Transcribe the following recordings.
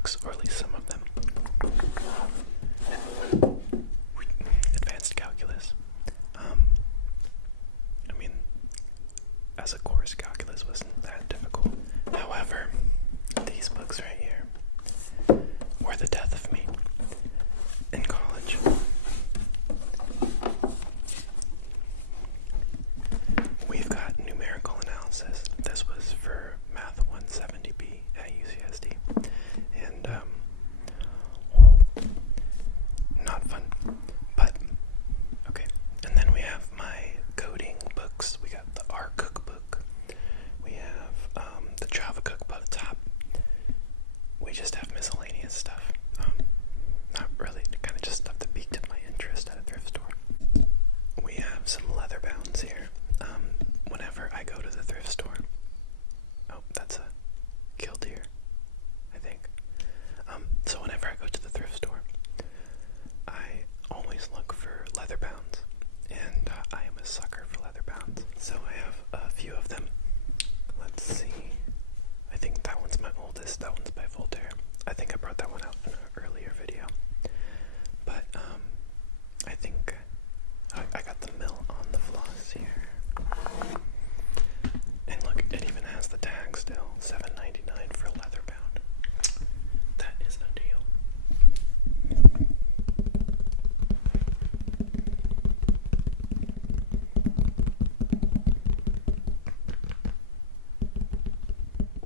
books, or at least some of them. Advanced calculus. I mean, as a course, calculus wasn't that difficult. However, these books right here were the death of me in college. We've got numerical analysis. This was for Math 170B at UCSD. And, not fun. But, okay. And then we have my coding books. We got the R cookbook. We have the Java cookbook at the top. We just have miscellaneous stuff. Not really, kind of just stuff that piqued my interest at a thrift store. We have some leather bounds here. Whenever I go to the thrift store, oh, that's a killdeer, I think. So whenever I go to the thrift store, I always look for leather bounds, and I am a sucker for leather bounds. So I have a few of them. Let's see. I think that one's my oldest. That one's by Voltaire. I think I brought that one out in an earlier video. But I think I got the mill on the floss here. And look, it even has the tag still. $7.99 for a leather bound. That is a deal.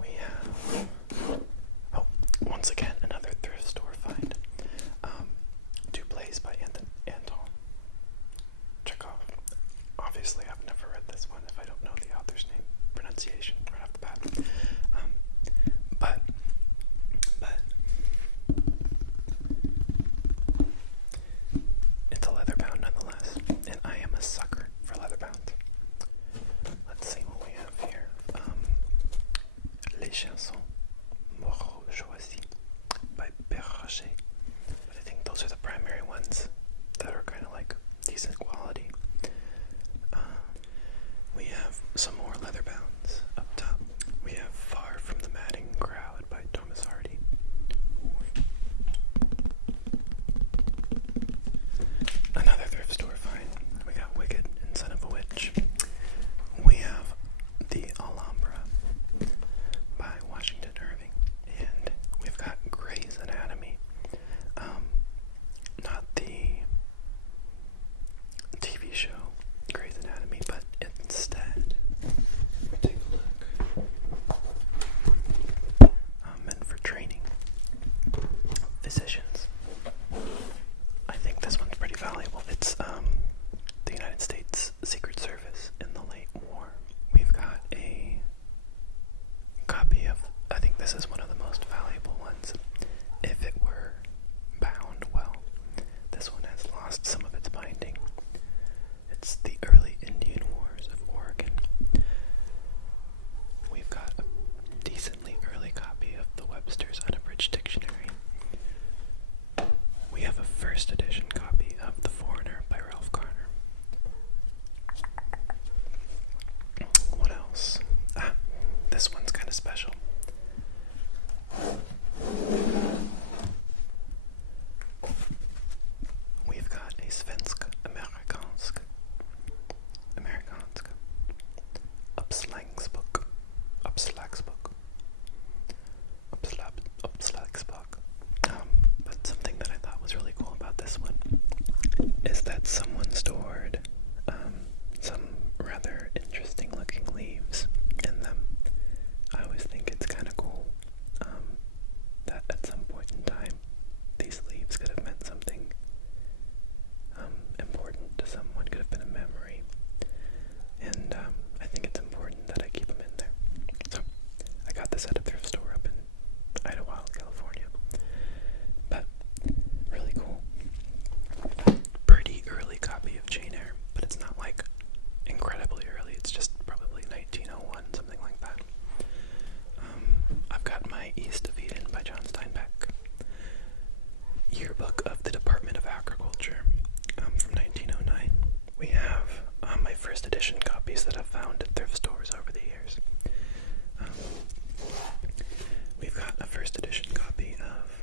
We have, oh, once again, another thrift store find. Two plays by Anton Chekhov. Obviously, I've never read this one if I don't know the author's name, pronunciation right off the bat. But it's a leather bound nonetheless, and I am a sucker for leather bounds. Let's see what we have here. Les Chansons Moreau Choisies by Perrochet. But I think those are the primary ones that are kind of like decent quality. We have some more leather bounds up top. We have Far from the Madding Crowd by Thomas Hardy. Another thrift store find. We got Wicked and Son of a Witch. We have The Alhambra by Washington Irving. And we've got Grey's Anatomy. Not the TV show Grey's Anatomy, but instead, take a look. Meant for training physicians. I think this one's pretty valuable. It's the United States Secret Service in the late war. We've got a copy of, I think this is one of the most valuable ones. If it were bound well, this one has lost some of its binding. It's The Early Indian Wars of Oregon. We've got a decently early copy of the Webster's Unabridged Dictionary. We have a first edition copy of The Foreigner by Ralph Garner. What else? This one's kind of special. We've got a Svensk Amerikansk Uppslagsbok. But something that I thought was really cool about this one is that someone stored some rather interesting looking leaves in them. I always think it's kind of cool that at some point in time these leaves could have meant something important to someone, could have been a memory, and I think it's important that I keep them in there. So I got this at a thrift store up in Idlewild, California, but really cool. Pretty early copy of Jane Eyre, but it's not like incredibly early, it's just probably 1901, something like that. I've got my East of Eden by John Steinbeck. Yearbook of the Department of Agriculture from 1909. We have my first edition copies that I've found at thrift stores over the years. We've got a first edition copy of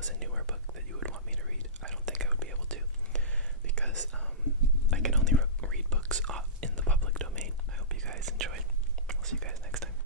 was a newer book